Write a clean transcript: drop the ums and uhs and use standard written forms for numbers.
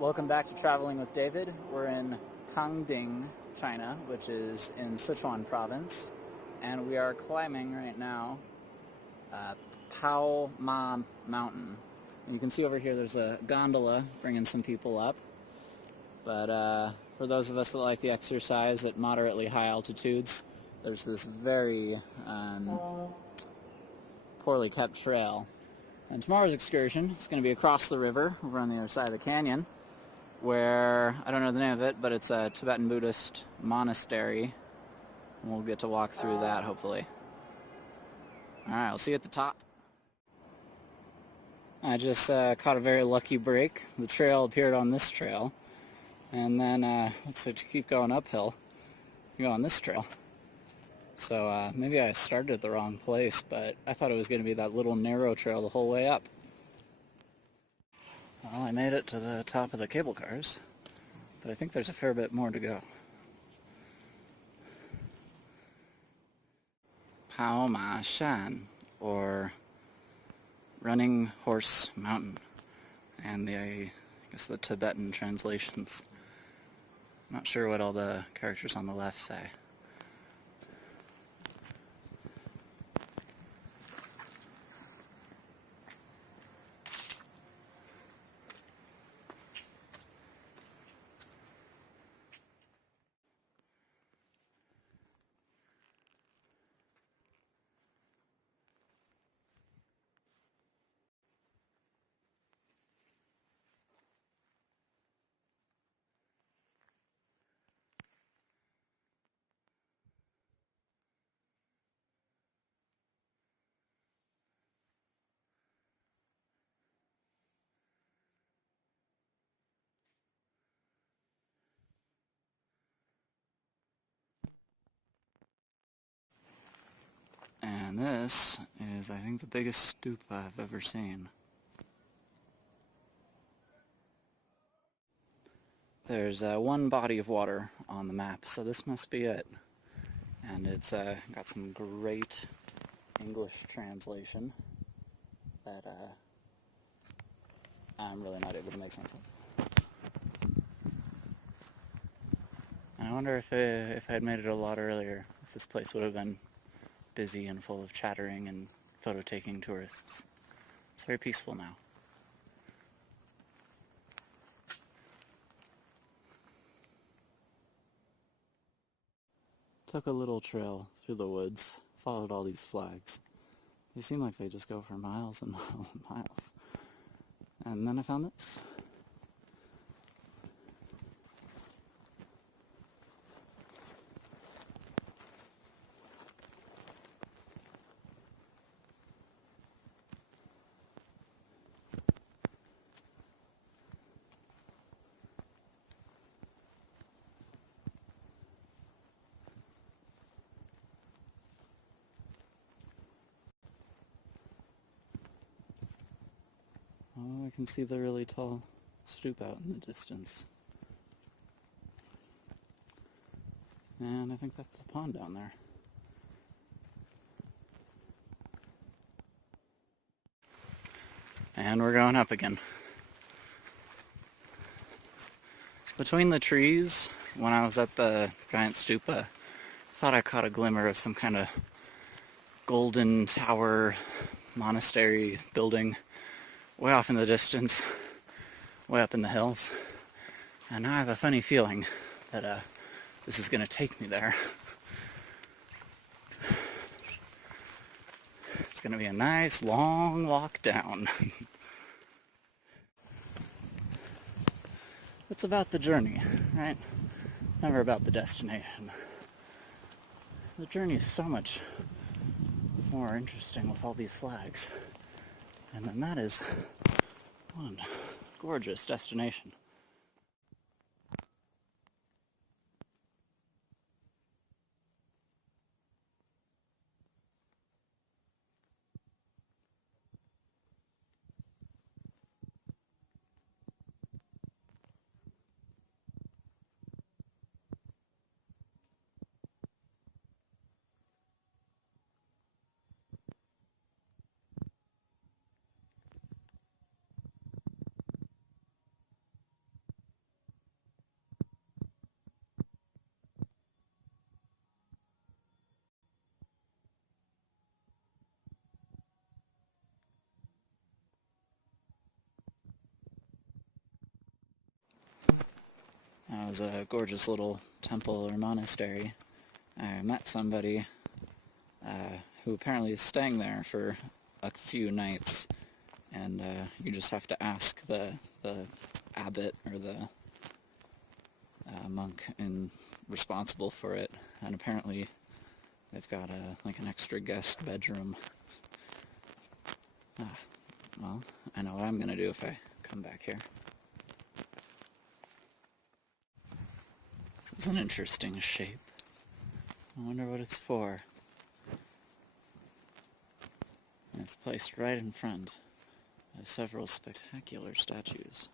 Welcome back to Traveling with David. We're in Kangding, China, which is in Sichuan province, and we are climbing right now Paoma Mountain. And you can see over here there's a gondola bringing some people up, but for those of us that like the exercise at moderately high altitudes, there's this very poorly kept trail. And tomorrow's excursion is going to be across the river, over on the other side of the canyon, where, I don't know the name of it, but it's a Tibetan Buddhist monastery. And we'll get to walk through that, hopefully. Alright, I'll see you at the top. I just caught a very lucky break. The trail appeared on this trail. And then, looks like to keep going uphill, you go on this trail. So maybe I started at the wrong place, but I thought it was going to be that little narrow trail the whole way up. Well, I made it to the top of the cable cars, but I think there's a fair bit more to go. Paoma Shan, or Running Horse Mountain, and I guess the Tibetan translations. I'm not sure what all the characters on the left say. And this is, I think, the biggest stupa I've ever seen. There's one body of water on the map, so this must be it. And it's got some great English translation that I'm really not able to make sense of. And I wonder if I had made it a lot earlier, if this place would have been busy and full of chattering and photo-taking tourists. It's very peaceful now. Took a little trail through the woods, followed all these flags. They seem like they just go for miles and miles and miles. And then I found this. Oh, I can see the really tall stupa out in the distance. And I think that's the pond down there. And we're going up again. Between the trees, when I was at the giant stupa, I thought I caught a glimmer of some kind of golden tower monastery building way off in the distance, way up in the hills. And now I have a funny feeling that this is going to take me there. It's going to be a nice long walk down. It's about the journey, right? Never about the destination. The journey is so much more interesting with all these flags. And then that is one gorgeous destination. was a gorgeous little temple or monastery. I met somebody who apparently is staying there for a few nights, and you just have to ask the abbot or the monk responsible for it, and apparently they've got like an extra guest bedroom. Well, I know what I'm gonna do if I come back here. This is an interesting shape. I wonder what it's for. And it's placed right in front of several spectacular statues.